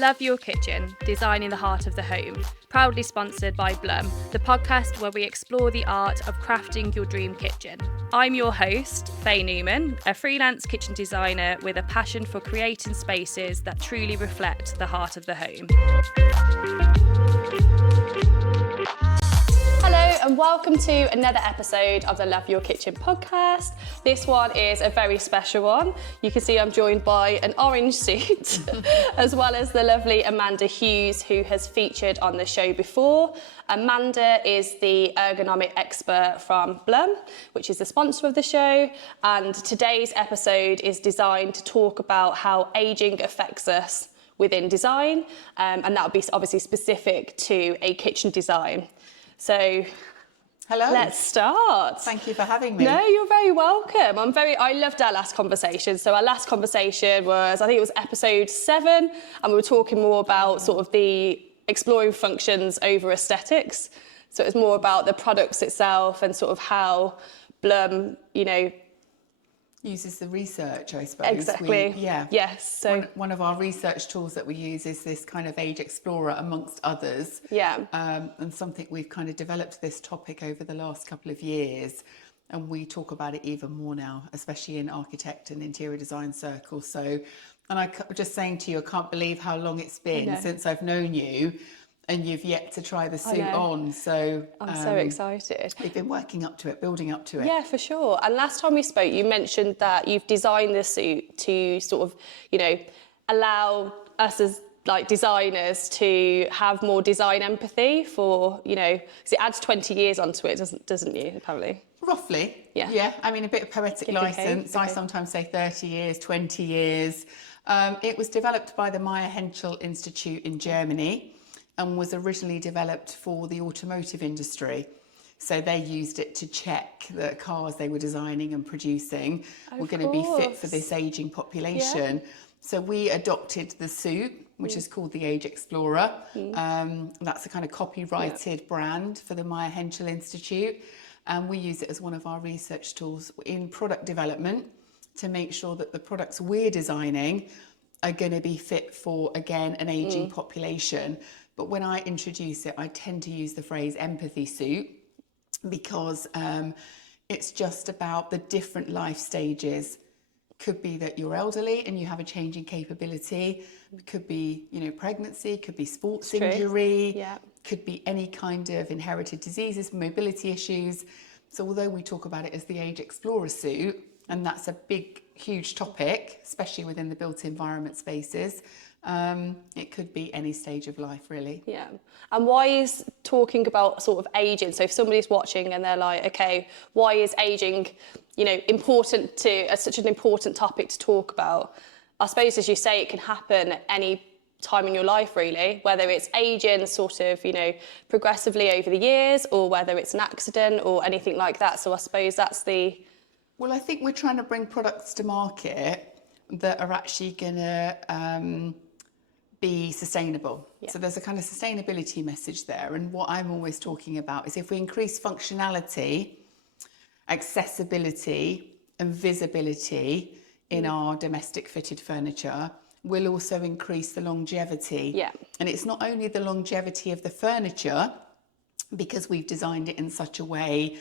Love Your Kitchen, Designing the Heart of the Home, proudly sponsored by Blum, the podcast where we explore the art of crafting your dream kitchen. I'm your host, Faye Newman, a freelance kitchen designer with a passion for creating spaces that truly reflect the heart of the home. Hello and welcome to another episode of the Love Your Kitchen podcast. This one is a very special one. You can see I'm joined by an orange suit, as well as the lovely Amanda Hughes, who has featured on the show before. Amanda is the ergonomic expert from Blum, which is the sponsor of the show. And today's episode is designed to talk about how ageing affects us within design. And that would be obviously specific to a kitchen design. So hello. Let's start. Thank you for having me. No, you're very welcome. I loved our last conversation. So our last conversation was, I think it was episode 7, and we were talking more about sort of the exploring functions over aesthetics. So it was more about the products itself and sort of how Blum, uses the research, I suppose. Exactly. Yes. So one of our research tools that we use is this kind of Age Explorer, amongst others. Yeah. And something we've kind of developed this topic over the last couple of years, and we talk about it even more now, especially in architect and interior design circles. So, and I'm just saying to you, I can't believe how long it's been since I've known you. And you've yet to try the suit on, so I'm so excited. We've been working up to it, building up to it. Yeah, for sure. And last time we spoke, you mentioned that you've designed the suit to sort of, allow us as designers to have more design empathy for, because it adds 20 years onto it, doesn't you? Apparently. Roughly. Yeah. Yeah. I mean, a bit of poetic license. Okay. I sometimes say 30 years, 20 years. It was developed by the Meyer Henschel Institute in Germany, and was originally developed for the automotive industry. So they used it to check that cars they were designing and producing were going to be fit for this ageing population. Yeah. So we adopted the suit, which is called the Age Explorer. That's a kind of copyrighted brand for the Meyer Henschel Institute. And we use it as one of our research tools in product development to make sure that the products we're designing are going to be fit for, again, an ageing population. But when I introduce it, I tend to use the phrase empathy suit because it's just about the different life stages. Could be that you're elderly and you have a changing capability. Could be, pregnancy, could be sports injury, could be any kind of inherited diseases, mobility issues. So although we talk about it as the Age Explorer suit, and that's a big, huge topic, especially within the built environment spaces, it could be any stage of life, really. Yeah. And why is talking about sort of aging? So if somebody's watching and they're like, okay, why is aging, important such an important topic to talk about? I suppose, as you say, it can happen at any time in your life, really, whether it's aging sort of, progressively over the years, or whether it's an accident or anything like that. So I suppose that's the... Well, I think we're trying to bring products to market that are actually going to be sustainable. Yeah. So there's a kind of sustainability message there. And what I'm always talking about is if we increase functionality, accessibility and visibility in our domestic fitted furniture, we'll also increase the longevity. Yeah. And it's not only the longevity of the furniture, because we've designed it in such a way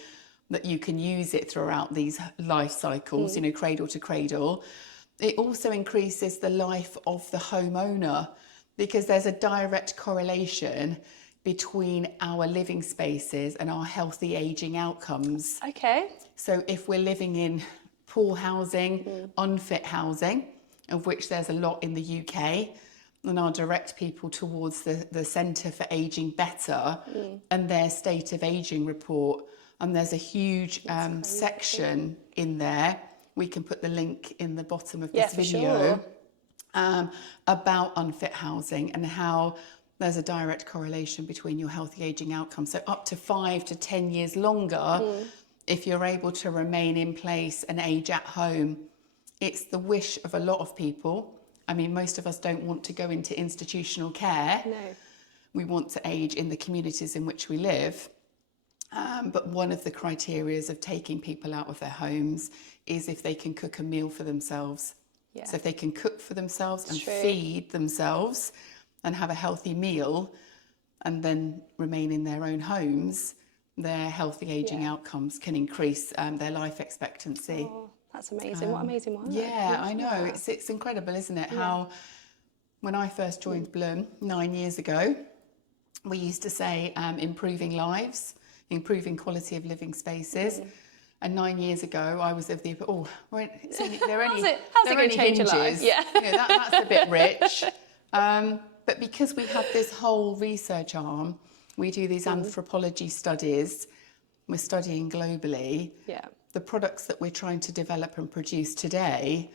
that you can use it throughout these life cycles, cradle to cradle. It also increases the life of the homeowner, because there's a direct correlation between our living spaces and our healthy aging outcomes. Okay. So if we're living in poor housing, unfit housing, of which there's a lot in the UK, and I'll direct people towards the Centre for Aging Better and their State of Aging report. And there's a huge section in there. We can put the link in the bottom of this video. Sure. About unfit housing and how there's a direct correlation between your healthy aging outcomes. So up to 5 to 10 years longer, if you're able to remain in place and age at home. It's the wish of a lot of people. I mean, most of us don't want to go into institutional care. No. We want to age in the communities in which we live. But one of the criteria of taking people out of their homes is if they can cook a meal for themselves. Yeah. So if they can cook for themselves and feed themselves, and have a healthy meal and then remain in their own homes, their healthy aging outcomes can increase their life expectancy. Oh, that's amazing. What amazing work. Yeah, I know. It's incredible, isn't it? How when I first joined Blum 9 years ago, we used to say improving lives, improving quality of living spaces. And 9 years ago, I was of the they're only how's it going to change your life? Yeah, that's a bit rich. But because we have this whole research arm, we do these anthropology studies. We're studying globally. Yeah. The products that we're trying to develop and produce today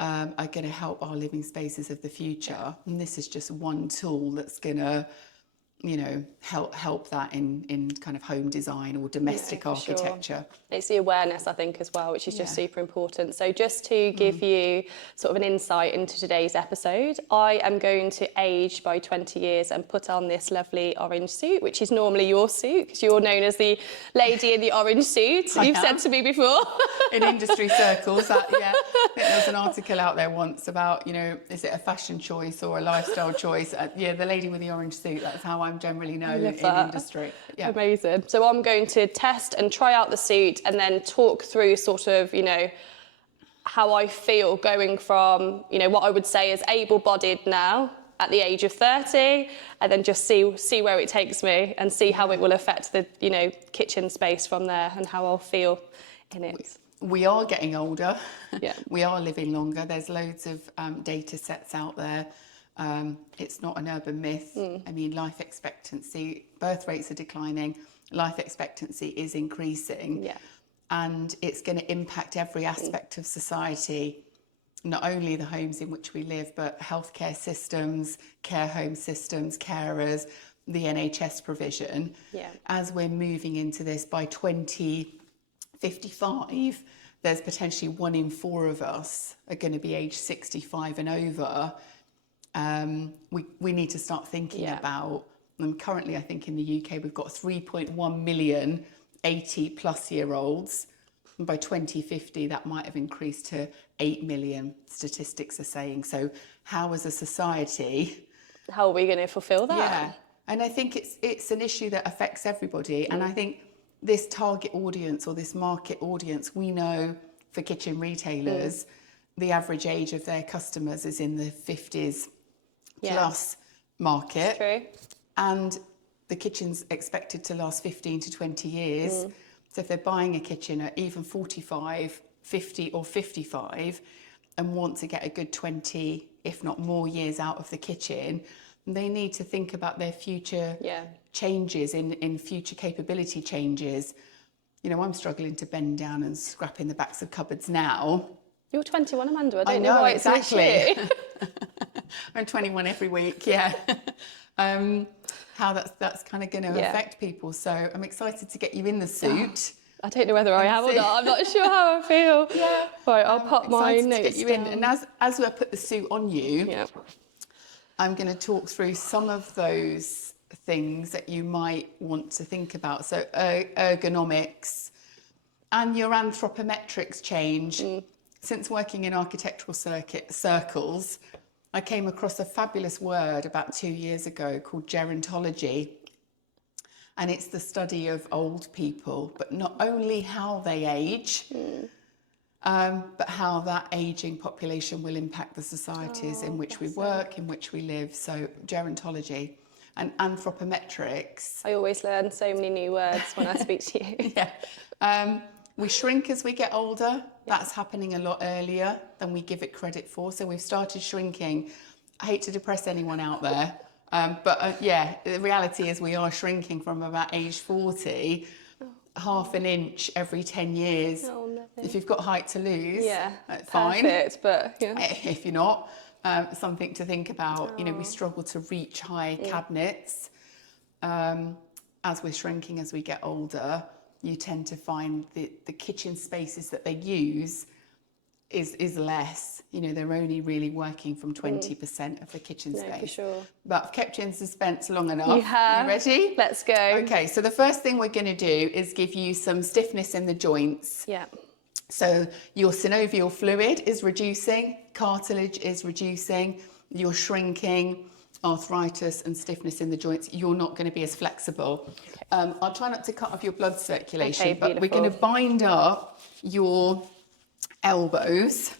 are going to help our living spaces of the future. And this is just one tool that's going to, help that in kind of home design or domestic architecture. Sure. It's the awareness, I think, as well, which is just super important. So just to give you sort of an insight into today's episode, I am going to age by 20 years and put on this lovely orange suit, which is normally your suit, because you're known as the lady in the orange suit. You've said to me before. In industry circles, I think there was an article out there once about, is it a fashion choice or a lifestyle choice? The lady with the orange suit, that's how I'm generally known in industry. Yeah. Amazing. So I'm going to test and try out the suit and then talk through sort of, how I feel going from, what I would say is able-bodied now at the age of 30, and then just see where it takes me and see how it will affect the, kitchen space from there and how I'll feel in it. We are getting older. Yeah. We are living longer. There's loads of data sets out there. It's not an urban myth. I mean, life expectancy, birth rates are declining, life expectancy is increasing. Yeah. And it's going to impact every aspect of society, not only the homes in which we live, but healthcare systems, care home systems, carers, the NHS provision. Yeah. As we're moving into this by 2055, there's potentially 1 in 4 of us are going to be age 65 and over. We need to start thinking about, and currently I think in the UK we've got 3.1 million 80 plus year olds, and by 2050 that might have increased to 8 million, statistics are saying. So how as a society, how are we going to fulfill that? Yeah, and I think it's an issue that affects everybody. And I think this target audience or this market audience, we know for kitchen retailers, the average age of their customers is in the 50s plus market. True. And the kitchen's expected to last 15 to 20 years. So if they're buying a kitchen at even 45, 50 or 55 and want to get a good 20, if not more years out of the kitchen, they need to think about their future changes in future capability changes. I'm struggling to bend down and scrap in the backs of cupboards now. You're 21, Amanda. I don't know know why exactly. I'm 21 every week, how that's kind of going to affect people. So I'm excited to get you in the suit. I don't know whether I have or not. I'm not sure how I feel. Right, I'll pop my notes to get you down. in. And as I put the suit on you, I'm going to talk through some of those things that you might want to think about. So ergonomics and your anthropometrics change. Since working in architectural circles, I came across a fabulous word about 2 years ago called gerontology. And it's the study of old people, but not only how they age, but how that ageing population will impact the societies in which we work, in which we live. So gerontology and anthropometrics. I always learn so many new words when I speak to you. We shrink as we get older. That's happening a lot earlier than we give it credit for. So we've started shrinking. I hate to depress anyone out there, but the reality is we are shrinking from about age 40, half an inch every 10 years. Oh, no. If you've got height to lose, that's fine. Perfect, but If you're not, something to think about. We struggle to reach high cabinets. As we're shrinking, as we get older, you tend to find the kitchen spaces that they use is less. They're only really working from 20% of the kitchen space. For sure. But I've kept you in suspense long enough. You have. You ready? Let's go. Okay, so the first thing we're going to do is give you some stiffness in the joints. Yeah. So your synovial fluid is reducing, cartilage is reducing, you're shrinking, arthritis and stiffness in the joints, you're not going to be as flexible. I'll try not to cut off your blood circulation, but we're going to bind up your elbows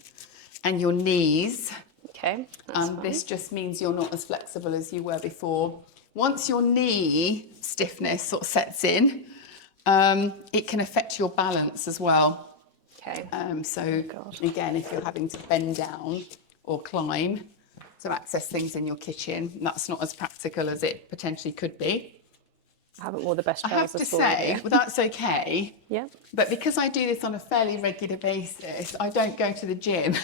and your knees. Okay. And this just means you're not as flexible as you were before. Once your knee stiffness sort of sets in, it can affect your balance as well. Okay. So again, if you're having to bend down or climb to access things in your kitchen, that's not as practical as it potentially could be. I haven't worn the best I have to trousers for say, you. well, that's okay. Yeah. But because I do this on a fairly regular basis, I don't go to the gym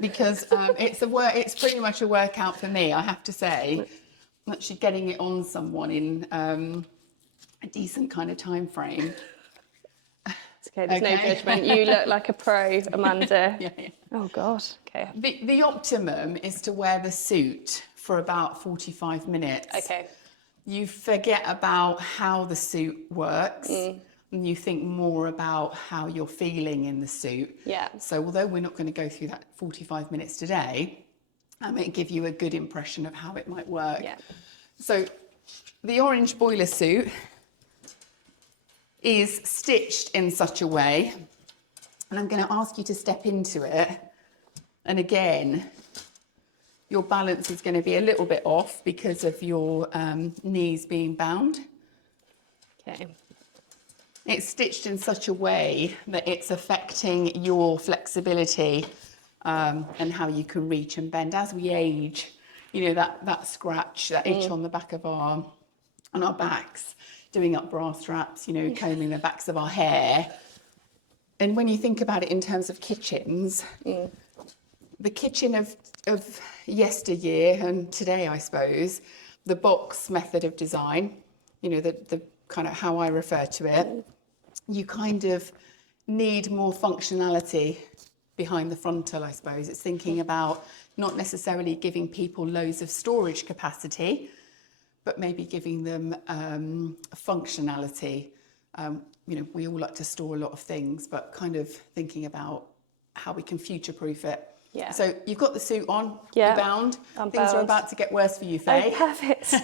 because it's pretty much a workout for me, I have to say. Actually getting it on someone in a decent kind of time frame. It's okay, there's no judgment. You look like a pro, Amanda. Yeah. Oh, God. Okay. The optimum is to wear the suit for about 45 minutes. Okay. You forget about how the suit works and you think more about how you're feeling in the suit. Yeah. So although we're not going to go through that 45 minutes today, I may give you a good impression of how it might work. Yeah. So the orange boiler suit is stitched in such a way, and I'm going to ask you to step into it. And again, your balance is going to be a little bit off because of your knees being bound. Okay. It's stitched in such a way that it's affecting your flexibility and how you can reach and bend. As we age, you know, that scratch, that itch on the back of on our backs, doing up bra straps, you know, combing the backs of our hair. And when you think about it in terms of kitchens, the kitchen of yesteryear and today, I suppose, the box method of design, you know, the kind of how I refer to it, you kind of need more functionality behind the frontal, I suppose. It's thinking about not necessarily giving people loads of storage capacity, but maybe giving them functionality. You know, we all like to store a lot of things, but kind of thinking about how we can future-proof it. Yeah. So you've got the suit on, Yeah. you're bound. I'm Things are bound. about to get worse for you, Faye. Oh, perfect.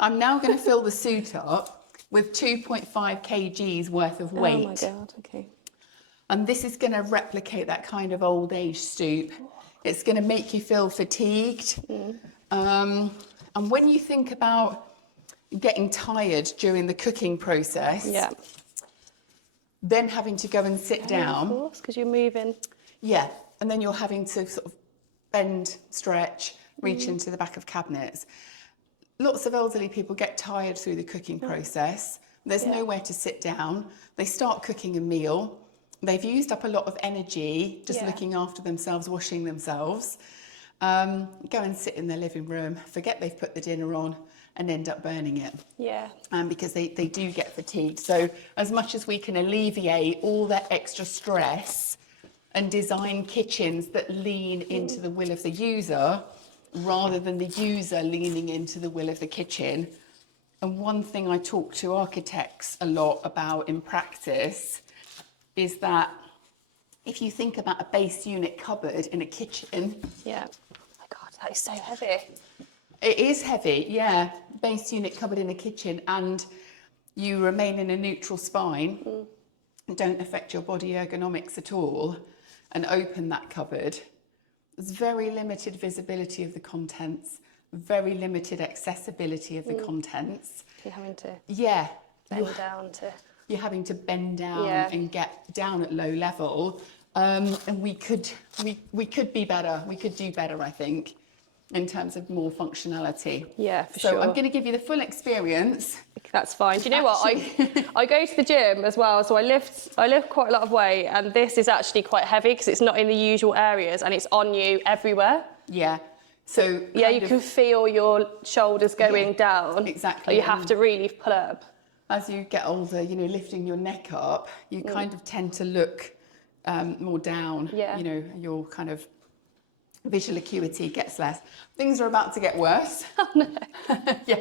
I'm now going to fill the suit up with 2.5 kgs worth of weight. Oh my God, okay. And this is going to replicate that kind of old age stoop. It's going to make you feel fatigued. And when you think about getting tired during the cooking process, Yeah. then having to go and sit down. Of course, because you're moving. Yeah, and then you're having to sort of bend, stretch, reach into the back of cabinets. Lots of elderly people get tired through the cooking process. There's nowhere to sit down. They start cooking a meal. They've used up a lot of energy just looking after themselves, washing themselves. Go and sit in their living room, forget they've put the dinner on, and end up burning it. Yeah. Because they do get fatigued. So as much as we can alleviate all that extra stress and design kitchens that lean into the will of the user rather than the user leaning into the will of the kitchen. And one thing I talk to architects a lot about in practice is that if you think about a base unit cupboard in a kitchen. Yeah. Oh my God, that is so heavy. It is heavy, yeah. Base unit cupboard in a kitchen, and you remain in a neutral spine, don't affect your body ergonomics at all, and open that cupboard. There's very limited visibility of the contents, very limited accessibility of the contents. You're having to bend down to... You're having to bend down and get down at low level. And we could be better. We could do better, I think, in terms of more functionality. Yeah, for sure. So I'm going to give you the full experience. That's fine. Do you know what? I go to the gym as well, so I lift quite a lot of weight, and this is actually quite heavy because it's not in the usual areas and it's on you everywhere. Yeah. So yeah, you can feel your shoulders going down. Exactly. You have to really pull up. As you get older, you know, lifting your neck up, you kind of tend to look more down. Yeah. You know, your kind of visual acuity gets less. Things are about to get worse. Oh no. Yeah.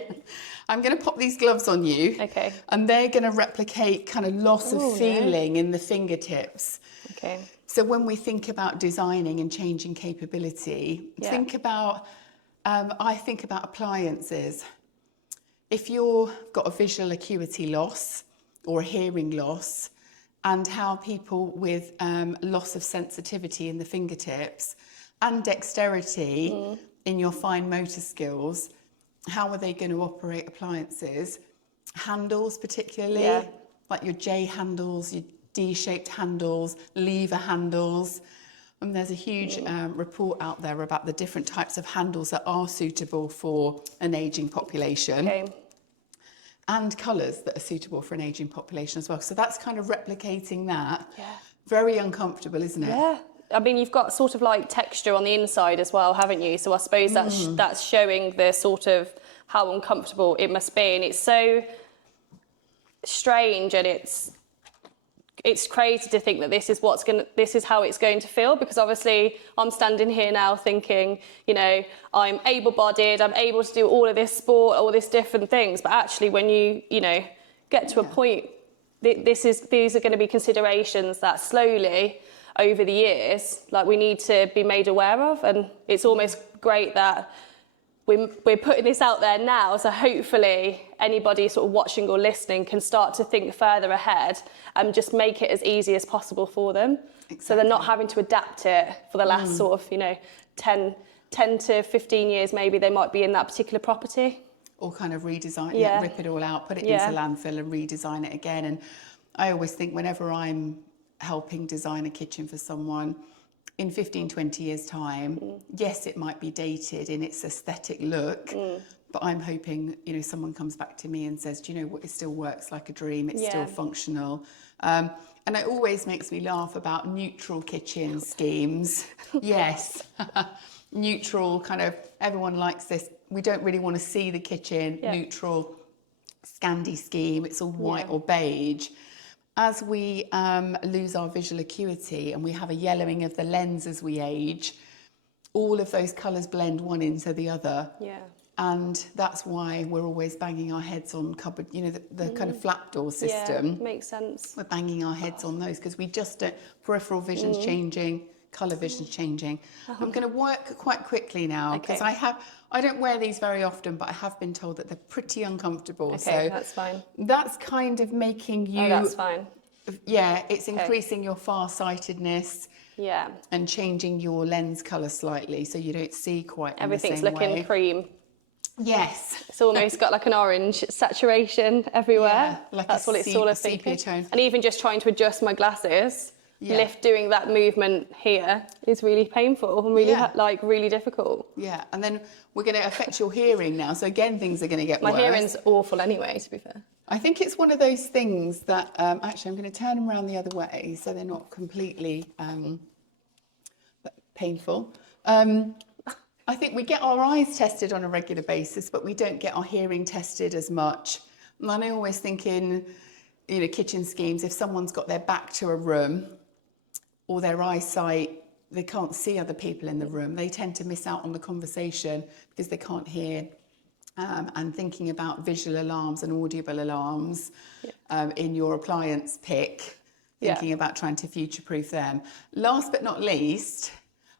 I'm going to pop these gloves on you. Okay. And they're going to replicate kind of loss of feeling in the fingertips. Okay. So when we think about designing and changing capability, think about I think about appliances. If you've got a visual acuity loss or a hearing loss, and how people with loss of sensitivity in the fingertips and dexterity in your fine motor skills, how are they going to operate appliances? Handles particularly, like your J handles, your D-shaped handles, lever handles. And there's a huge report out there about the different types of handles that are suitable for an ageing population. Okay. And colours that are suitable for an ageing population as well. So that's kind of replicating that. Yeah. Very uncomfortable, isn't it? Yeah. I mean, you've got sort of like texture on the inside as well, haven't you? So I suppose that's showing the sort of how uncomfortable it must be. And it's so strange, and it's crazy to think that this is how it's going to feel, because obviously I'm standing here now thinking, you know, I'm able-bodied, I'm able to do all of this sport, all these different things, but actually when you know, get to a point, these are going to be considerations that slowly over the years, like, we need to be made aware of. And it's almost great that we're putting this out there now, so hopefully anybody sort of watching or listening can start to think further ahead and just make it as easy as possible for them. Exactly. So they're not having to adapt it for the last sort of, you know, 10 to 15 years maybe they might be in that particular property. Or kind of redesign, rip it all out, put it into landfill and redesign it again. And I always think whenever I'm helping design a kitchen for someone, in 15, 20 years' time, yes, it might be dated in its aesthetic look, but I'm hoping, you know, someone comes back to me and says, do you know what, it still works like a dream, it's still functional. And it always makes me laugh about neutral kitchen schemes. Yes, neutral, kind of, everyone likes this. We don't really want to see the kitchen, neutral, Scandi scheme, it's all white or beige. As we lose our visual acuity and we have a yellowing of the lens as we age, all of those colours blend one into the other. Yeah. And that's why we're always banging our heads on cupboard, you know, the kind of flap door system. Yeah, makes sense. We're banging our heads on those because we just don't, peripheral vision's changing, colour vision's changing. I'm going to work quite quickly now because I don't wear these very often, but I have been told that they're pretty uncomfortable. Okay, so that's fine. That's kind of making you... Oh, that's fine. Yeah, it's increasing your far-sightedness. Yeah. And changing your lens colour slightly so you don't see quite everything's in the same looking cream. Yes. It's almost got like an orange saturation everywhere. Yeah, like that's what it's sort of thinking. Tone. And even just trying to adjust my glasses, doing that movement here is really painful and really really difficult. Yeah, and then we're going to affect your hearing now. So again, things are going to get worse. My hearing's awful anyway, to be fair. I think it's one of those things that, actually I'm going to turn them around the other way so they're not completely painful. I think we get our eyes tested on a regular basis, but we don't get our hearing tested as much. And I'm always thinking, you know, kitchen schemes, if someone's got their back to a room or their eyesight, they can't see other people in the room, they tend to miss out on the conversation because they can't hear. And thinking about visual alarms and audible alarms in your appliance pick, thinking about trying to future-proof them. Last but not least,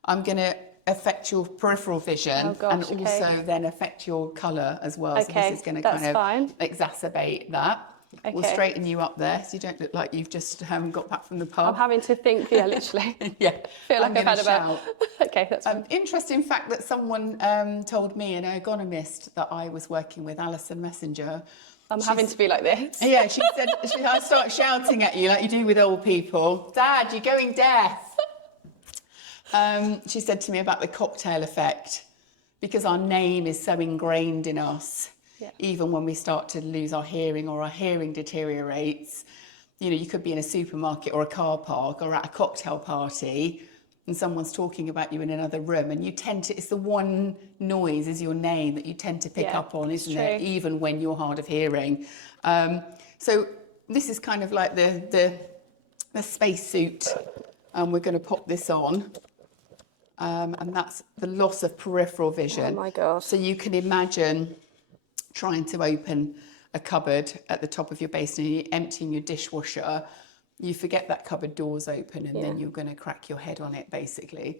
I'm going to affect your peripheral vision and also then affect your colour as well. So this is going to kind of exacerbate that. Okay. We'll straighten you up there so you don't look like you've just got back from the pub. I'm having to think, literally. Feel like I've had about... Okay, that's fine. Interesting fact that someone told me, an ergonomist that I was working with, Alison Messenger. I'm having to be like this. Yeah, she said, I start shouting at you like you do with old people. Dad, you're going deaf. She said to me about the cocktail effect, because our name is so ingrained in us. Yeah. Even when we start to lose our hearing or our hearing deteriorates, you know, you could be in a supermarket or a car park or at a cocktail party and someone's talking about you in another room and you tend to, it's the one noise is your name that you tend to pick up on, isn't it? Even when you're hard of hearing. So this is kind of like the space suit. We're going to pop this on. And that's the loss of peripheral vision. Oh my God. So you can imagine trying to open a cupboard at the top of your basin and you're emptying your dishwasher, you forget that cupboard door's open and then you're going to crack your head on it, basically.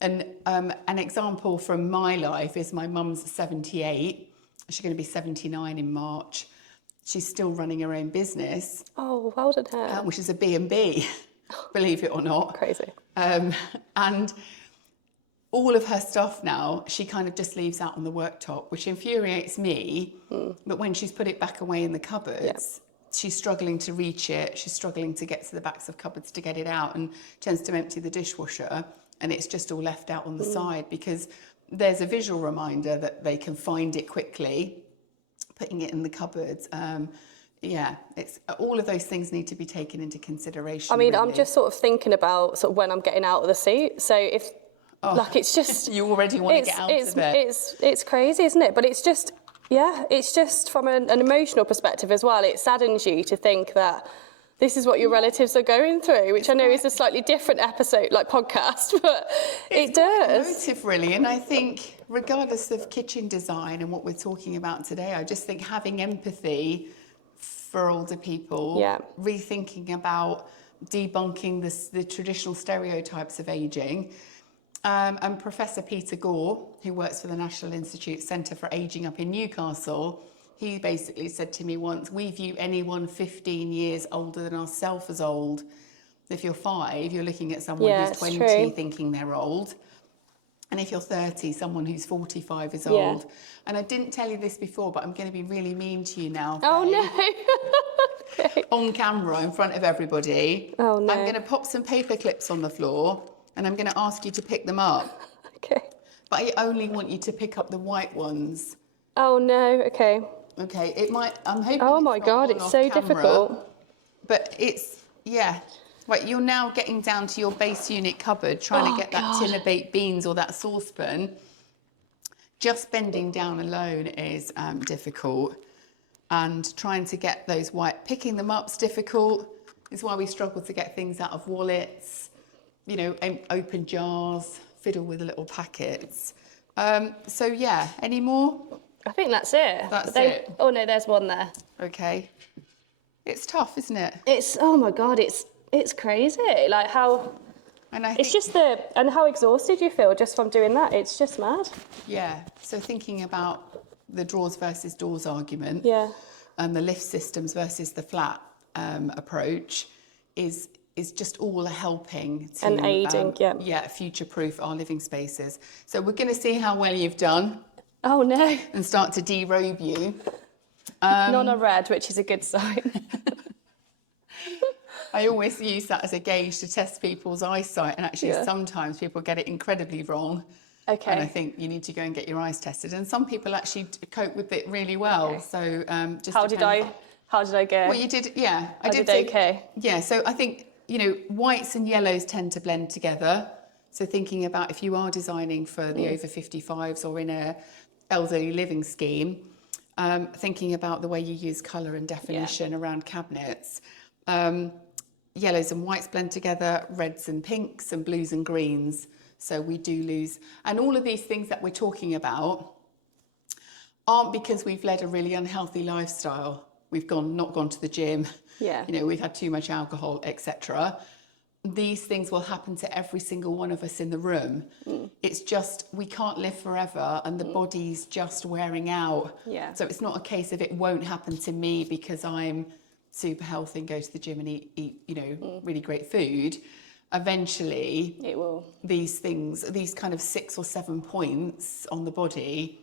And an example from my life is my mum's 78. She's going to be 79 in March. She's still running her own business. Oh, well done her. Which is a B&B, believe it or not. Crazy. And all of her stuff now, she kind of just leaves out on the worktop, which infuriates me. But when she's put it back away in the cupboards, she's struggling to reach it. She's struggling to get to the backs of cupboards to get it out, and tends to empty the dishwasher, and it's just all left out on the side because there's a visual reminder that they can find it quickly, putting it in the cupboards. It's all of those things need to be taken into consideration. I mean, really. I'm just sort of thinking about sort of when I'm getting out of the seat. So if, like, it's just... You already want to get out of it. It's crazy, isn't it? But it's just, it's just from an emotional perspective as well. It saddens you to think that this is what your relatives are going through, which I know is a slightly different episode, like podcast, but it does. It's emotive, really. And I think regardless of kitchen design and what we're talking about today, I just think having empathy for older people, rethinking about debunking the traditional stereotypes of ageing. And Professor Peter Gore, who works for the National Institute Centre for Ageing up in Newcastle, he basically said to me once, we view anyone 15 years older than ourselves as old. If you're 5, you're looking at someone who's 20 thinking they're old. And if you're 30, someone who's 45 is old. And I didn't tell you this before, but I'm going to be really mean to you now, Faye. Oh, no. Okay. On camera, in front of everybody. Oh, no. I'm going to pop some paper clips on the floor, and I'm going to ask you to pick them up. Okay. But I only want you to pick up the white ones. Oh, no. Okay. Okay, it might, I'm hoping. Oh my God, it's so difficult. But it's, right, you're now getting down to your base unit cupboard, trying to get that tin of baked beans or that saucepan. Just bending down alone is difficult. And trying to get those picking them up's difficult. It's why we struggle to get things out of wallets, open jars, fiddle with the little packets. Any more? I think that's it. That's it. Oh no, there's one there. Okay. It's tough, isn't it? It's, oh my God, it's crazy. Like how, and I it's think, just and how exhausted you feel just from doing that. It's just mad. Yeah. So thinking about the drawers versus doors argument. Yeah. And the lift systems versus the flat approach is just all helping to and aiding, future-proof our living spaces. So we're going to see how well you've done. Oh no. And start to derobe you. None are red, which is a good sign. I always use that as a gauge to test people's eyesight, and actually sometimes people get it incredibly wrong. Okay. And I think you need to go and get your eyes tested. And some people actually cope with it really well. Okay. So just how did I go? Well, you did, yeah. I did okay. Yeah, so I think, whites and yellows tend to blend together. So thinking about if you are designing for the over 55s or in a elderly living scheme, thinking about the way you use colour and definition around cabinets. Yellows and whites blend together, reds and pinks and blues and greens. So we do lose, and all of these things that we're talking about aren't because we've led a really unhealthy lifestyle. We've not gone to the gym. Yeah. We've had too much alcohol, etc. These things will happen to every single one of us in the room. It's just we can't live forever, and the body's just wearing out. Yeah. So it's not a case of it won't happen to me because I'm super healthy and go to the gym and eat really great food. Eventually, it will. These things, these kind of 6 or 7 points on the body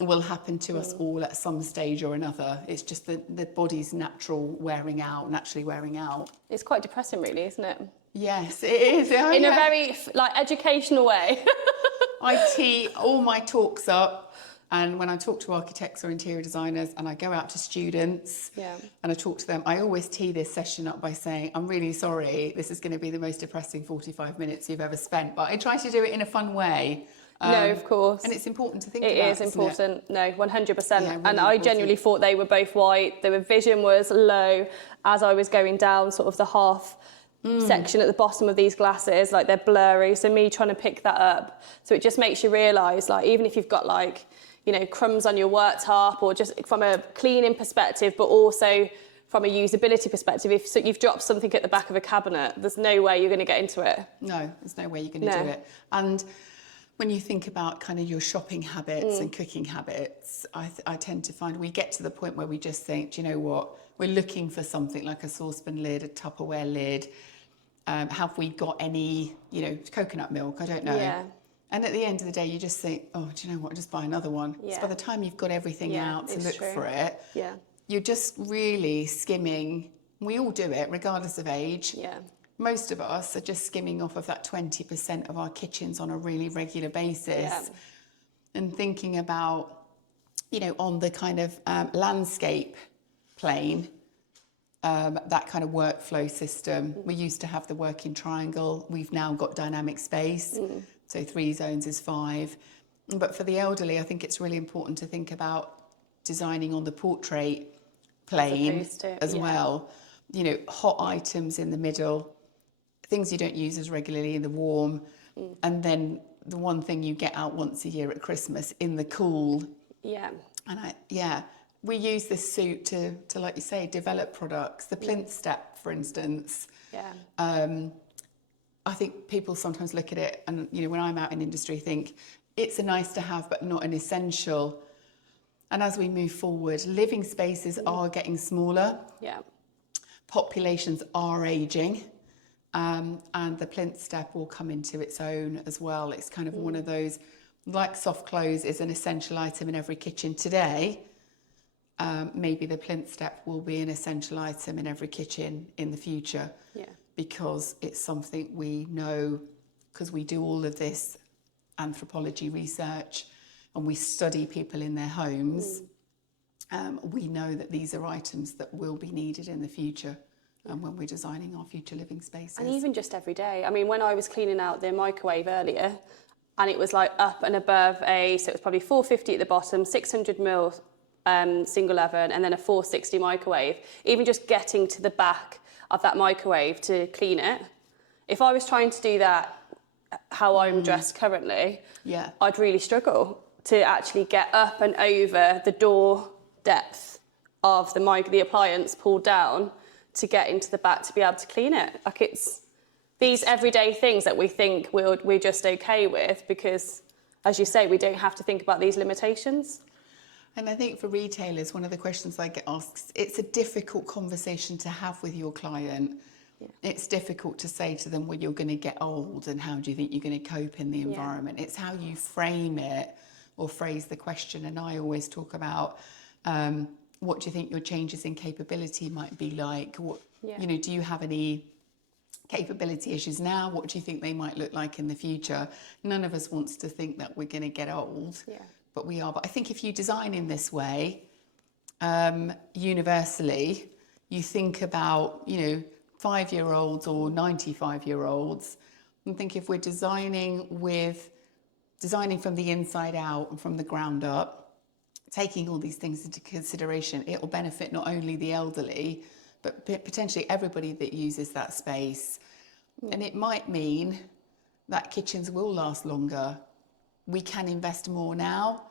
will happen to us all at some stage or another. It's just the body's naturally wearing out. It's quite depressing, really, isn't it? Yes, it is. In a very educational way. I tee all my talks up, and when I talk to architects or interior designers and I go out to students and I talk to them, I always tee this session up by saying, I'm really sorry, this is going to be the most depressing 45 minutes you've ever spent, but I try to do it in a fun way. No, of course. And it's important to think about. It is important. It? No, 100%. Yeah, really and I genuinely thought they were both white. The vision was low as I was going down sort of the half section at the bottom of these glasses, like they're blurry. So me trying to pick that up. So it just makes you realise, even if you've got crumbs on your worktop, or just from a cleaning perspective, but also from a usability perspective, if so you've dropped something at the back of a cabinet, there's no way you're going to get into it. No, there's no way you're going to do it. And when you think about kind of your shopping habits and cooking habits, I tend to find we get to the point where we just think, do you know what, we're looking for something like a saucepan lid, a Tupperware lid. Have we got any, you know, coconut milk? I don't know. Yeah. And at the end of the day, you just think, oh, do you know what, I'll just buy another one. Yeah. So by the time you've got everything out to look for it, you're just really skimming. We all do it, regardless of age. Yeah. Most of us are just skimming off of that 20% of our kitchens on a really regular basis and thinking about, you know, on the kind of landscape plane, that kind of workflow system. We used to have the working triangle. We've now got dynamic space. So 3 zones is 5. But for the elderly, I think it's really important to think about designing on the portrait plane as well. You know, hot items in the middle, things you don't use as regularly in the warm, and then the one thing you get out once a year at Christmas in the cool. Yeah. And we use this suit to like you say, develop products. The plinth step, for instance. Yeah. I think people sometimes look at it and, you know, when I'm out in industry, think it's a nice to have, but not an essential. And as we move forward, living spaces are getting smaller. Yeah. Populations are aging. And the plinth step will come into its own as well. It's kind of one of those, like soft clothes is an essential item in every kitchen today. Maybe the plinth step will be an essential item in every kitchen in the future. Yeah. Because it's something we know, because we do all of this anthropology research and we study people in their homes. We know that these are items that will be needed in the future. When we're designing our future living spaces. And even just every day. I mean, when I was cleaning out the microwave earlier, and it was like up and above so it was probably 450 at the bottom, 600 mil single oven, and then a 460 microwave. Even just getting to the back of that microwave to clean it, if I was trying to do that how I'm dressed currently, I'd really struggle to actually get up and over the door depth of the appliance pulled down to get into the back to be able to clean it. Like, it's these everyday things that we think we're just okay with because, as you say, we don't have to think about these limitations. And I think for retailers, one of the questions I get asked, it's a difficult conversation to have with your client. Yeah. It's difficult to say to them, well, you're going to get old and how do you think you're going to cope in the environment? It's how you frame it or phrase the question. And I always talk about, what do you think your changes in capability might be like? What, you know, do you have any capability issues now? What do you think they might look like in the future? None of us wants to think that we're going to get old, but we are. But I think if you design in this way, universally, you think about, you know, 5-year-olds or 95-year-olds, and think if we're designing from the inside out and from the ground up, taking all these things into consideration, it will benefit not only the elderly, but potentially everybody that uses that space. And it might mean that kitchens will last longer. We can invest more now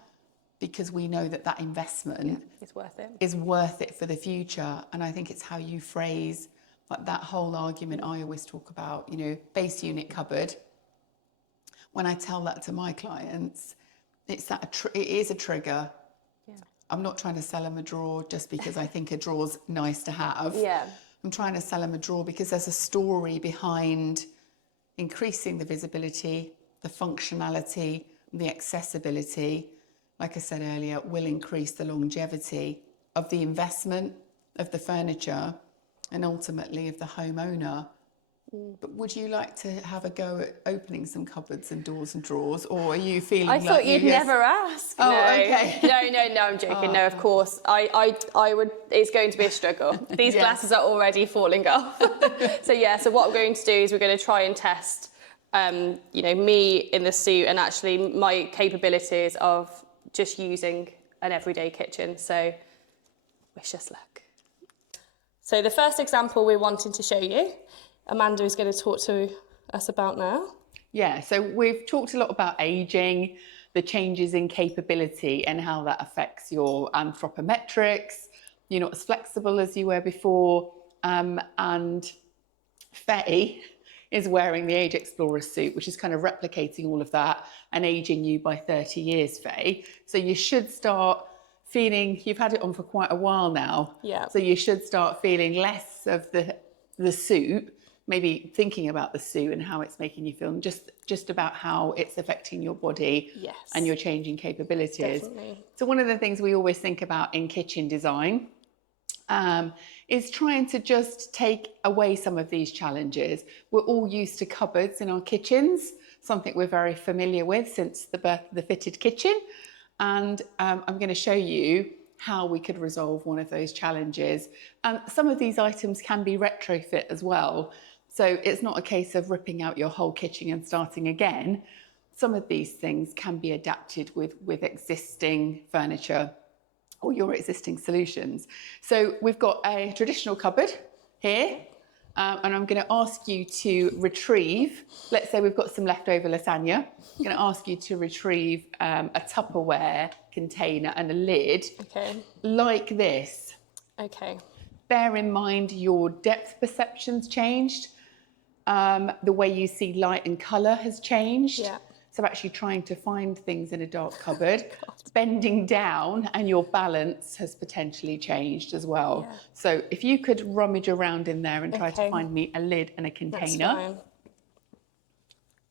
because we know that that investment is worth it for the future. And I think it's how you phrase like that whole argument I always talk about, you know, base unit cupboard. When I tell that to my clients, it is a trigger. I'm not trying to sell them a drawer just because I think a drawer's nice to have. I'm trying to sell them a drawer because there's a story behind increasing the visibility, the functionality, the accessibility. Like I said earlier, will increase the longevity of the investment, of the furniture, and ultimately of the homeowner. But would you like to have a go at opening some cupboards and doors and drawers, or are you feeling I thought you'd never ask. Oh, no. okay. No, I'm joking. No, of course. I would. It's going to be a struggle. These glasses are already falling off. So what we're going to do is we're going to try and test, you know, me in the suit and actually my capabilities of just using an everyday kitchen. So wish us luck. So the first example we're wanting to show you, Amanda is going to talk to us about now. Yeah, so we've talked a lot about aging, the changes in capability and how that affects your anthropometrics, You're not as flexible as you were before. And Faye is wearing the Age Explorer suit, which is kind of replicating all of that and aging you by 30 years, Faye. So you should start feeling, you've had it on for quite a while now. Yeah. So you should start feeling less of the suit, maybe thinking about the suit and how it's making you feel, and just about how it's affecting your body. Yes. And your changing capabilities. Definitely. So one of the things we always think about in kitchen design is trying to just take away some of these challenges. We're all used to cupboards in our kitchens, something we're very familiar with since the birth of the fitted kitchen. And I'm going to show you how we could resolve one of those challenges. And some of these items can be retrofit as well. So it's not a case of ripping out your whole kitchen and starting again. Some of these things can be adapted with existing furniture or your existing solutions. So we've got a traditional cupboard here, and I'm going to ask you to retrieve, let's say we've got some leftover lasagna. I'm going to ask you to retrieve a Tupperware container and a lid, like this. Okay. Bear in mind your depth perception's changed. The way you see light and colour has changed. Yeah. So actually trying to find things in a dark cupboard, bending down, and your balance has potentially changed as well. Yeah. So if you could rummage around in there and try to find me a lid and a container. That's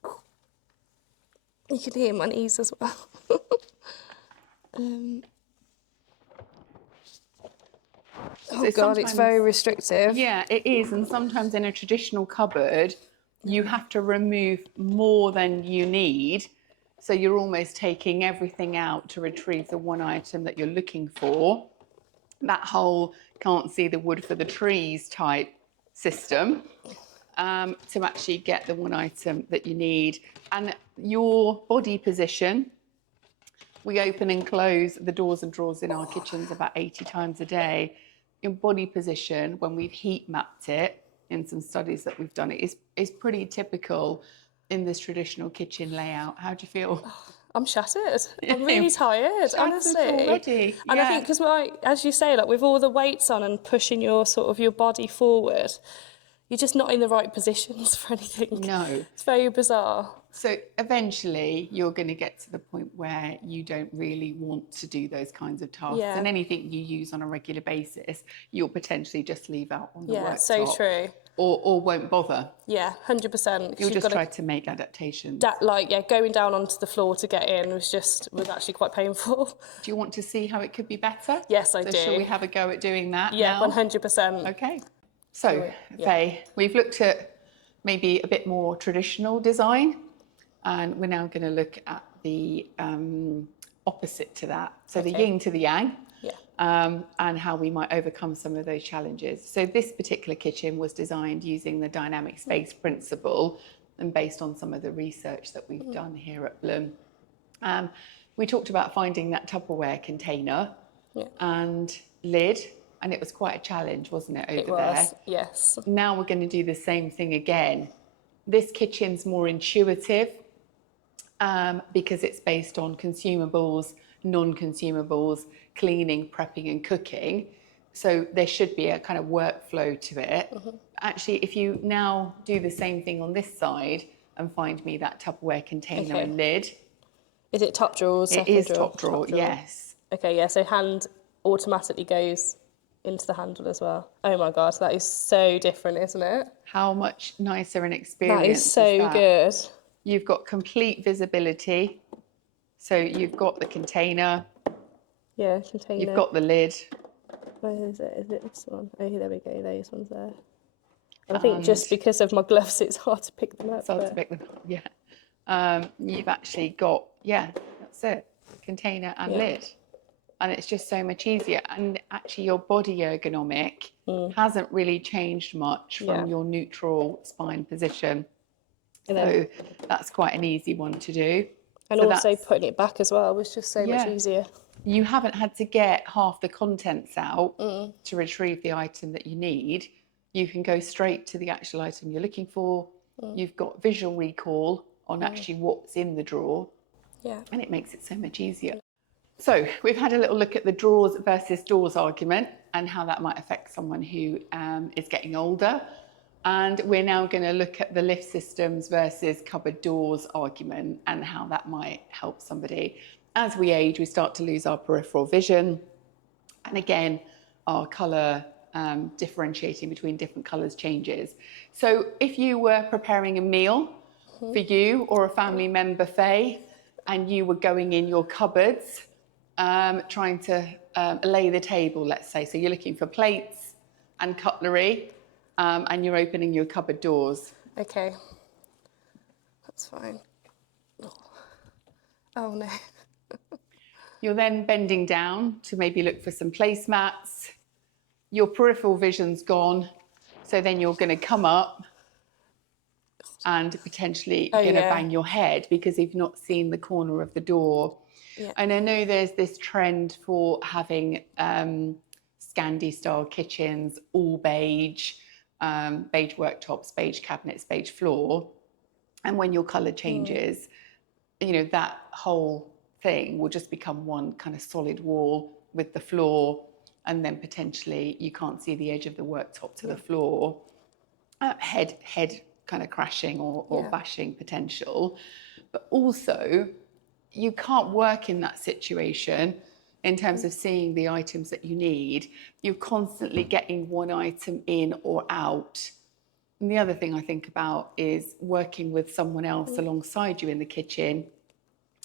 fine. You can hear my knees as well. Oh God, it's very restrictive. Yeah, it is. And sometimes in a traditional cupboard, you have to remove more than you need. So you're almost taking everything out to retrieve the one item that you're looking for. That whole can't see the wood for the trees type system, to actually get the one item that you need. And your body position, we open and close the doors and drawers in our kitchens about 80 times a day. Your body position, when we've heat mapped it in some studies that we've done, it is pretty typical in this traditional kitchen layout. How do you feel? I'm shattered. I'm really tired, honestly. Already. And I think because, as you say, like with all the weights on and pushing your body forward, you're just not in the right positions for anything. No. It's very bizarre. So eventually you're going to get to the point where you don't really want to do those kinds of tasks. Yeah. And anything you use on a regular basis, you'll potentially just leave out on the worktop. Yeah, so true. Or won't bother. Yeah, 100%. You'll just try to make adaptations. Going down onto the floor to get in was actually quite painful. Do you want to see how it could be better? Yes, I do. Shall we have a go at doing that Yeah, now? 100%. Okay. So, Faye, we've looked at maybe a bit more traditional design, and we're now going to look at the opposite to that. So the yin to the yang. And how we might overcome some of those challenges. So this particular kitchen was designed using the dynamic space principle and based on some of the research that we've done here at Blum. We talked about finding that Tupperware container and lid, and it was quite a challenge, wasn't it, over there? It was, yes. Now we're going to do the same thing again. This kitchen's more intuitive because it's based on consumables, non-consumables, cleaning, prepping and cooking. So there should be a kind of workflow to it. Actually, if you now do the same thing on this side and find me that Tupperware container and lid. Is it top drawer or second drawer? It is drawer? top drawer, yes. Okay, yeah, so hand automatically goes into the handle as well. Oh my God, that is so different, isn't it? How much nicer an experience that is so good. You've got complete visibility. So you've got the container. Yeah, container. You've got the lid. Where is it? Is it this one? Oh, there we go. Those ones there. And I think just because of my gloves, it's hard to pick them up. It's hard to pick them up, yeah. You've actually got, that's it, container and lid. And it's just so much easier. And actually your body ergonomic hasn't really changed much from your neutral spine position. So that's quite an easy one to do. And so also putting it back as well was just so much easier. You haven't had to get half the contents out to retrieve the item that you need. You can go straight to the actual item you're looking for. You've got visual recall on actually what's in the drawer. And it makes it so much easier. So we've had a little look at the drawers versus doors argument and how that might affect someone who is getting older. And we're now going to look at the lift systems versus cupboard doors argument and how that might help somebody. As we age, we start to lose our peripheral vision. And again, our colour differentiating between different colours changes. So if you were preparing a meal for you or a family member, Faye, and you were going in your cupboards, trying to lay the table, let's say. So you're looking for plates and cutlery, and you're opening your cupboard doors. Okay, that's fine. Oh no. You're then bending down to maybe look for some placemats. Your peripheral vision's gone, so then you're going to come up and potentially going to bang your head because you've not seen the corner of the door. Yeah. And I know there's this trend for having Scandi style kitchens, all beige, beige worktops, beige cabinets, beige floor. And when your colour changes, you know, that whole thing will just become one kind of solid wall with the floor, and then potentially you can't see the edge of the worktop to the floor. Head kind of crashing or bashing potential. But also, you can't work in that situation in terms of seeing the items that you need. You're constantly getting one item in or out. And the other thing I think about is working with someone else alongside you in the kitchen.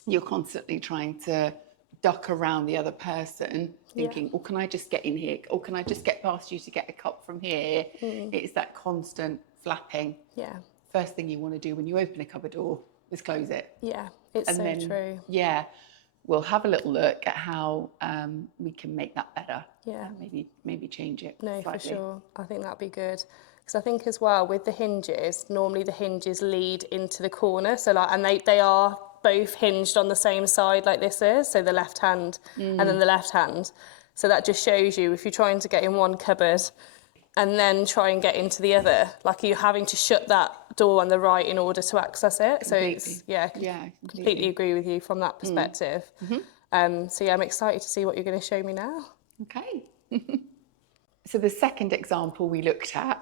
You're constantly trying to duck around the other person, thinking, oh, can I just get in here? Or can I just get past you to get a cup from here? It's that constant flapping. Yeah. First thing you want to do when you open a cupboard door is close it. Yeah, it's so true. Yeah, we'll have a little look at how we can make that better. Yeah. Maybe change it slightly. For sure. I think that'd be good. Because I think as well with the hinges, normally the hinges lead into the corner. So like, and they are both hinged on the same side like this is. So the left hand and then the left hand. So that just shows you if you're trying to get in one cupboard and then try and get into the other, like you're having to shut that door on the right in order to access it. Completely. So it's, completely agree with you from that perspective. So yeah, I'm excited to see what you're going to show me now. Okay. So the second example we looked at,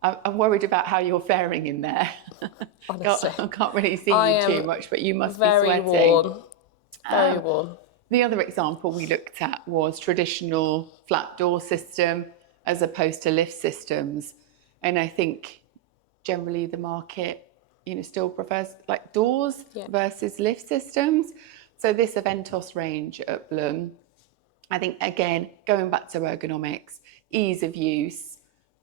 I'm worried about how you're faring in there. Honestly. I can't really see you too much, but you must be sweating. Warm. Very warm. The other example we looked at was traditional flat door system as opposed to lift systems. And I think generally the market, you know, still prefers like doors versus lift systems. So this Aventos range at Blum, I think, again, going back to ergonomics, ease of use,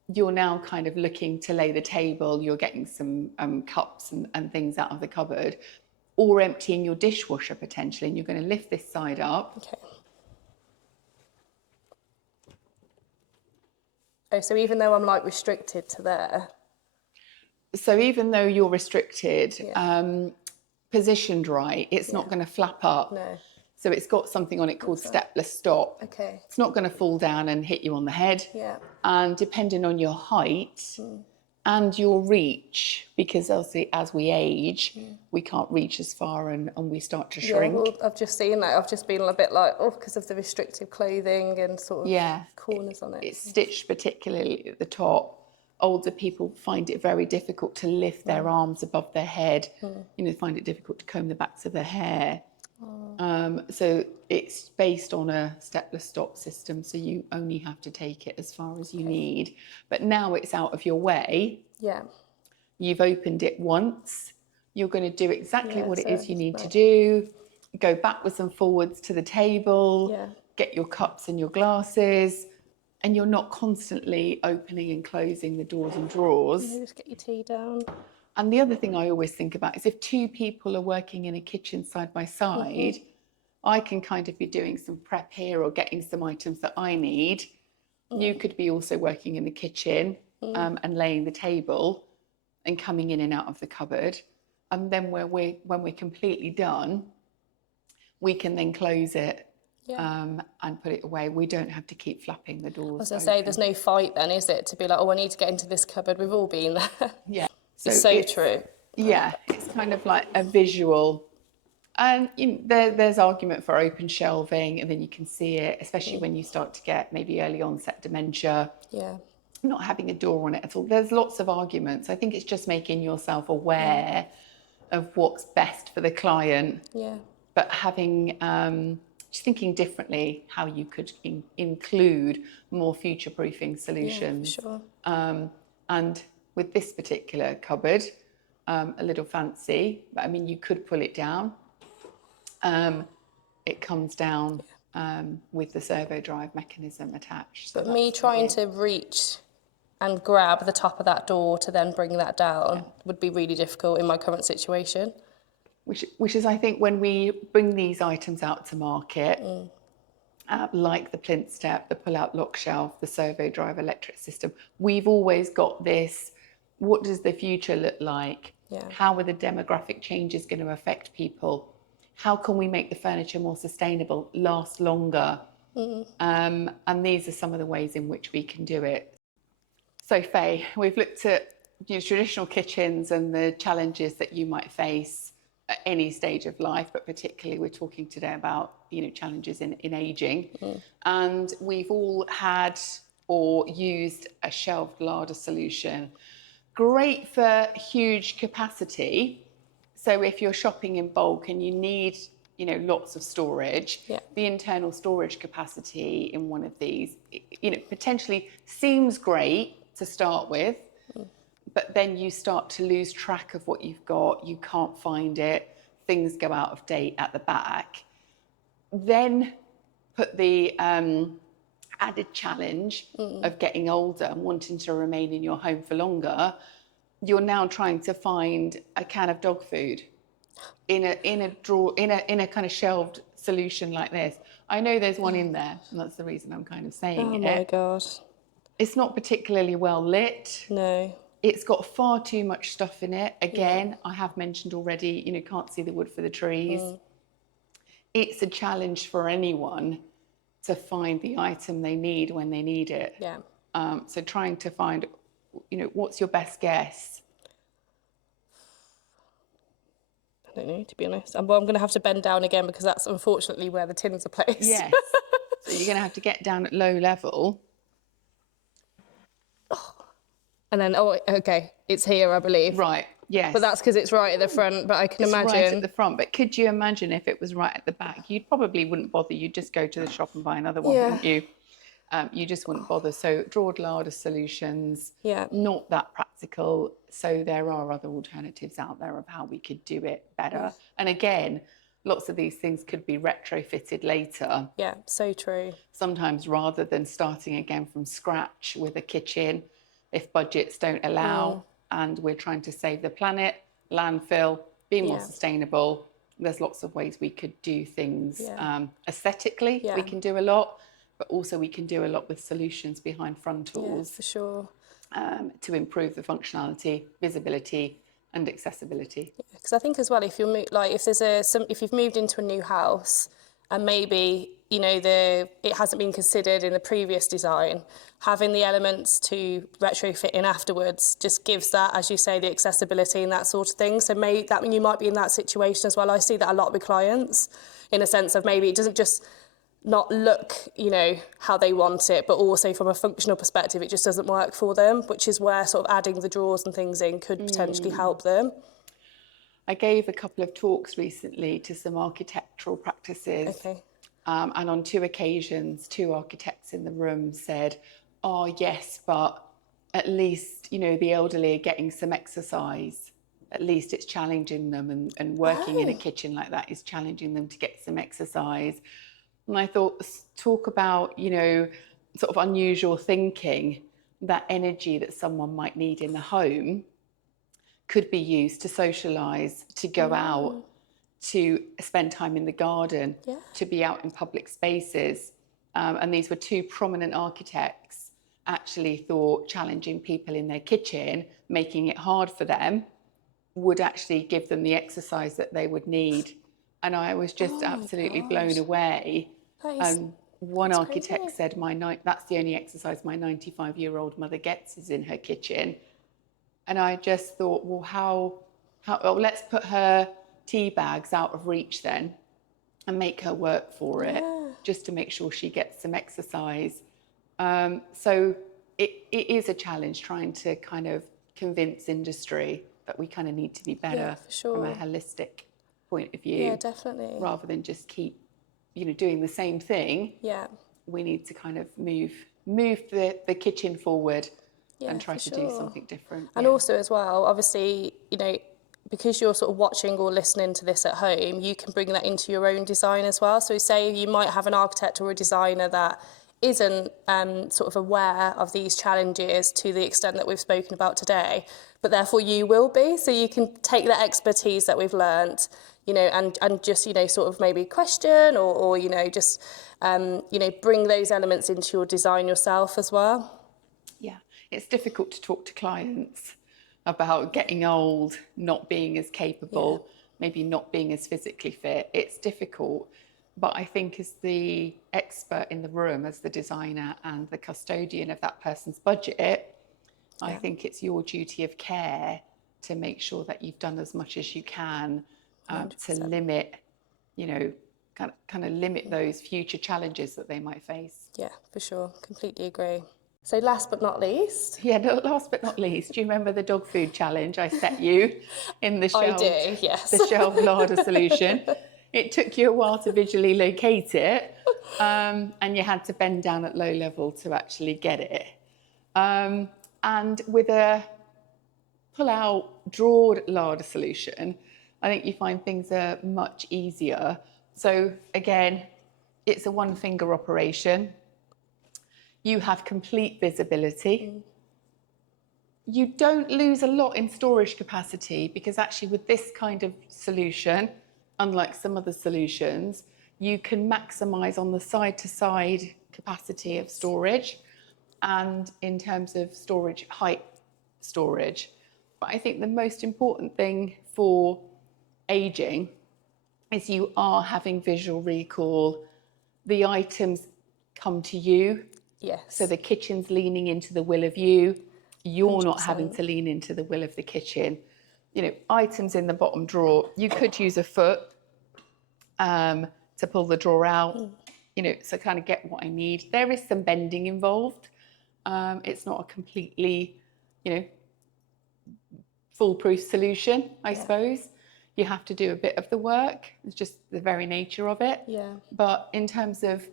you're now kind of looking to lay the table, you're getting some cups and things out of the cupboard, or emptying your dishwasher potentially, and you're going to lift this side up. Okay. Oh, so even though I'm like restricted to there. So even though you're restricted, positioned right, it's not going to flap up. No. So it's got something on it called stepless stop. Okay. It's not going to fall down and hit you on the head. Yeah. And depending on your height and your reach, because obviously as we age, we can't reach as far and we start to shrink. Yeah, well, I've just seen that. I've just been a bit like, because of the restrictive clothing and sort of corners on it. It's stitched particularly at the top. Older people find it very difficult to lift their arms above their head. You know, find it difficult to comb the backs of their hair. So it's based on a stepless stop system, so you only have to take it as far as you need. But now it's out of your way. Yeah. You've opened it once. You're going to do exactly what it is you need to do. Go backwards and forwards to the table. Get your cups and your glasses. And you're not constantly opening and closing the doors and drawers. Just get your tea down. And the other thing I always think about is if two people are working in a kitchen side by side, I can kind of be doing some prep here or getting some items that I need. You could be also working in the kitchen and laying the table and coming in and out of the cupboard. And then when we're completely done, we can then close it and put it away. We don't have to keep flapping the doors. As I say, there's no fight then, is it? To be like, oh, I need to get into this cupboard. We've all been there. Yeah. So it's true. Yeah, it's kind of like a visual And there's argument for open shelving, and then you can see it, especially when you start to get maybe early onset dementia. Yeah. Not having a door on it at all. There's lots of arguments. I think it's just making yourself aware of what's best for the client. Yeah. But having just thinking differently how you could include more future-proofing solutions. Yeah, for sure. And with this particular cupboard, a little fancy, but I mean, you could pull it down. It comes down with the servo drive mechanism attached. So But me trying to reach and grab the top of that door to then bring that down would be really difficult in my current situation. Which is, I think, when we bring these items out to market, like the plinth step, the pull-out lock shelf, the servo drive electric system, we've always got this, what does the future look like? Yeah. How are the demographic changes going to affect people? How can we make the furniture more sustainable, last longer? And these are some of the ways in which we can do it. So, Faye, we've looked at traditional kitchens and the challenges that you might face at any stage of life, but particularly we're talking today about challenges in aging. And we've all had or used a shelved larder solution. Great for huge capacity. So if you're shopping in bulk and you need lots of storage, the internal storage capacity in one of these potentially seems great to start with, but then you start to lose track of what you've got, you can't find it, things go out of date at the back. Then put the added challenge of getting older and wanting to remain in your home for longer. You're now trying to find a can of dog food in a drawer, in a kind of shelved solution like this. I know there's one in there, and that's the reason I'm kind of saying it. Oh my God. It's not particularly well lit. No. It's got far too much stuff in it. Again, I have mentioned already, can't see the wood for the trees. It's a challenge for anyone to find the item they need when they need it. Yeah. So trying to find, what's your best guess? I don't know, to be honest. Well, I'm going to have to bend down again because that's unfortunately where the tins are placed. Yes. So you're going to have to get down at low level. And then, okay, it's here, I believe. Right, yes. But that's because it's right at the front, but I can imagine. It's right at the front, but could you imagine if it was right at the back? You probably wouldn't bother. You'd just go to the shop and buy another one, wouldn't you? You just wouldn't bother. So drawed larder solutions, not that practical. So there are other alternatives out there of how we could do it better. And again, lots of these things could be retrofitted later. Yeah, so true. Sometimes rather than starting again from scratch with a kitchen, if budgets don't allow and we're trying to save the planet, landfill, be more sustainable, there's lots of ways we could do things. Aesthetically, we can do a lot, but also we can do a lot with solutions behind frontals. Yeah, for sure. To improve the functionality, visibility and accessibility. Because I think as well, if you're if you've moved into a new house and maybe it hasn't been considered in the previous design, having the elements to retrofit in afterwards just gives that, as you say, the accessibility and that sort of thing. So that mean you might be in that situation as well. I see that a lot with clients, in a sense of maybe it doesn't just not look, how they want it, but also from a functional perspective, it just doesn't work for them, which is where sort of adding the drawers and things in could potentially help them. I gave a couple of talks recently to some architectural practices. Okay. And on 2 occasions, 2 architects in the room said, oh, yes, but at least, the elderly are getting some exercise. At least it's challenging them, and working in a kitchen like that is challenging them to get some exercise. And I thought, talk about, sort of unusual thinking, that energy that someone might need in the home could be used to socialise, to go out, to spend time in the garden, to be out in public spaces. And these were 2 prominent architects actually thought challenging people in their kitchen, making it hard for them, would actually give them the exercise that they would need. And I was just absolutely blown away. One architect said, that's the only exercise my 95-year-old mother gets is in her kitchen. And I just thought, well, let's put her tea bags out of reach then and make her work for it, just to make sure she gets some exercise. So it is a challenge trying to kind of convince industry that we kind of need to be better from a holistic point of view. Yeah, definitely. Rather than just keep, doing the same thing. Yeah. We need to kind of move the kitchen forward and try to do something different. And also as well, obviously, because you're sort of watching or listening to this at home, you can bring that into your own design as well. So say you might have an architect or a designer that isn't sort of aware of these challenges to the extent that we've spoken about today, but therefore you will be. So you can take that expertise that we've learnt, and just, sort of maybe question or just, bring those elements into your design yourself as well. Yeah, it's difficult to talk to clients about getting old, not being as capable, maybe not being as physically fit. It's difficult. But I think as the expert in the room, as the designer and the custodian of that person's budget, I think it's your duty of care to make sure that you've done as much as you can to limit, kind of limit those future challenges that they might face. Yeah, for sure. Completely agree. So last but not least. Yeah, no, last but not least, do you remember the dog food challenge I set you in the shelved, I do, yes. The shelved larder solution? It took you a while to visually locate it, and you had to bend down at low level to actually get it. And with a pull-out drawed larder solution, I think you find things are much easier. So again, it's a one-finger operation. You have complete visibility. You don't lose a lot in storage capacity because actually with this kind of solution, unlike some other solutions, you can maximise on the side-to-side capacity of storage and in terms of storage, height storage. But I think the most important thing for ageing is you are having visual recall. The items come to you. Yes. So the kitchen's leaning into the will of you. You're 100%. Not having to lean into the will of the kitchen. Items in the bottom drawer, you could use a foot to pull the drawer out, so kind of get what I need. There is some bending involved. It's not a completely, foolproof solution, I suppose. You have to do a bit of the work. It's just the very nature of it. Yeah. But in terms of,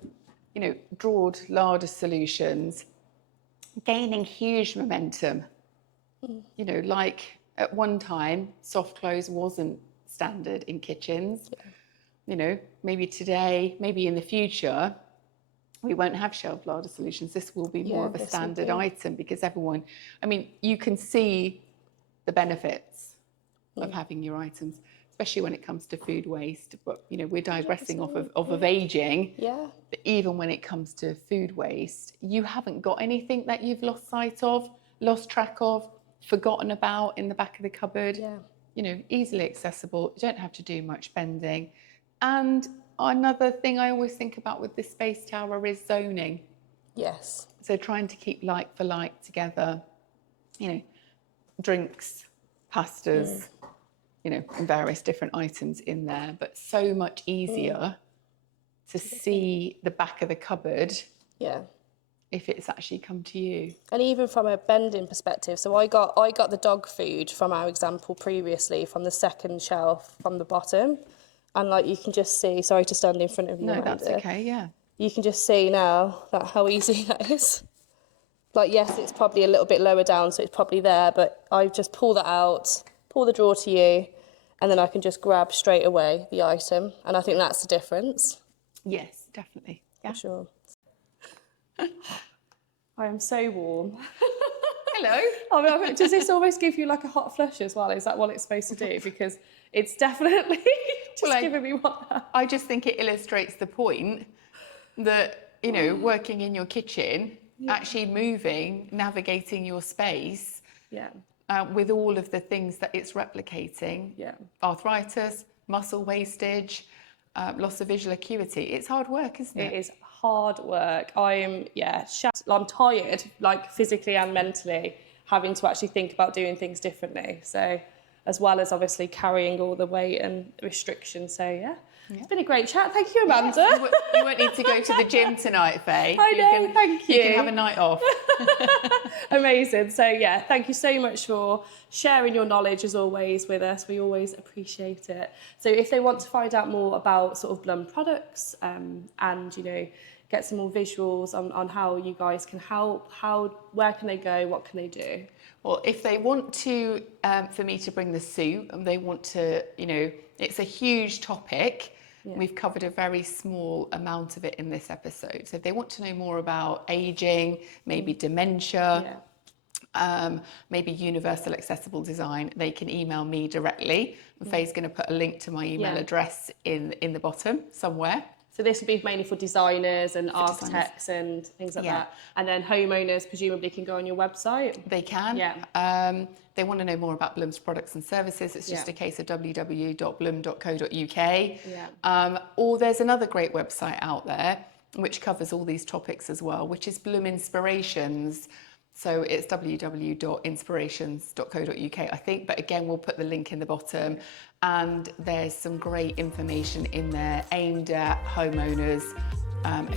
drawed larder solutions, gaining huge momentum. Like at one time, soft close wasn't standard in kitchens. Yeah. Maybe today, maybe in the future, we won't have shelved larder solutions. This will be more of a standard item because everyone, you can see the benefits of having your items, especially when it comes to food waste. But, we're digressing off of ageing. Yeah. But even when it comes to food waste, you haven't got anything that you've lost sight of, lost track of, forgotten about in the back of the cupboard. Yeah. Easily accessible. You don't have to do much bending. And another thing I always think about with the Space Tower is zoning. Yes. So trying to keep like for like together, drinks, pastas, and various different items in there, but so much easier to see the back of the cupboard. Yeah. If it's actually come to you. And even from a bending perspective, so I got the dog food from our example previously from the second shelf from the bottom. And you can just see, sorry to stand in front of you. No, Amanda. that's okay, yeah. You can just see now how easy that is. Yes, it's probably a little bit lower down, so it's probably there, but I just pull that out, pull the drawer to you, and then I can just grab straight away the item. And I think that's the difference. Yes, definitely. Yeah. For sure. I am so warm. Hello. Does this almost give you a hot flush as well? Is that what it's supposed to do? Because it's definitely giving me one. I just think it illustrates the point that, working in your kitchen, actually moving, navigating your space, with all of the things that it's replicating, arthritis, muscle wastage, loss of visual acuity. It's hard work, isn't it? It is hard work. I'm tired, physically and mentally, having to actually think about doing things differently. So as well as obviously carrying all the weight and restrictions. So yeah. It's been a great chat. Thank you, Amanda. Yes, you won't need to go to the gym tonight, Faye. I know, thank you. You can have a night off. Amazing. So yeah, thank you so much for sharing your knowledge as always with us. We always appreciate it. So if they want to find out more about sort of Blum products and, you know, get some more visuals on how you guys can help, where can they go, what can they do? Well, if they want to, for me to bring the suit, and they want to, you know, it's a huge topic. Yeah. We've covered a very small amount of it in this episode. So if they want to know more about aging, maybe dementia, maybe universal accessible design, they can email me directly. And Faye's going to put a link to my email address in the bottom somewhere. So this would be mainly for designers and architects and things like that. And then homeowners presumably can go on your website? They can. Yeah. They want to know more about Blum's products and services. It's just a case of www.blum.co.uk. Yeah. Or there's another great website out there which covers all these topics as well, which is Blum Inspirations. So it's www.inspirations.co.uk, I think. But again, we'll put the link in the bottom. And there's some great information in there aimed at homeowners.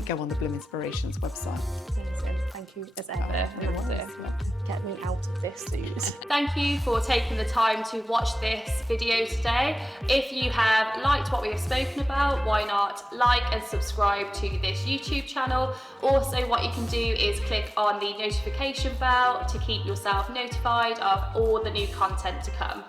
Go on the Blum Inspirations website. Amazing. Thank you as ever. Get me out of this suit. Thank you for taking the time to watch this video today. If you have liked what we have spoken about, why not like and subscribe to this YouTube channel. Also, what you can do is click on the notification bell to keep yourself notified of all the new content to come.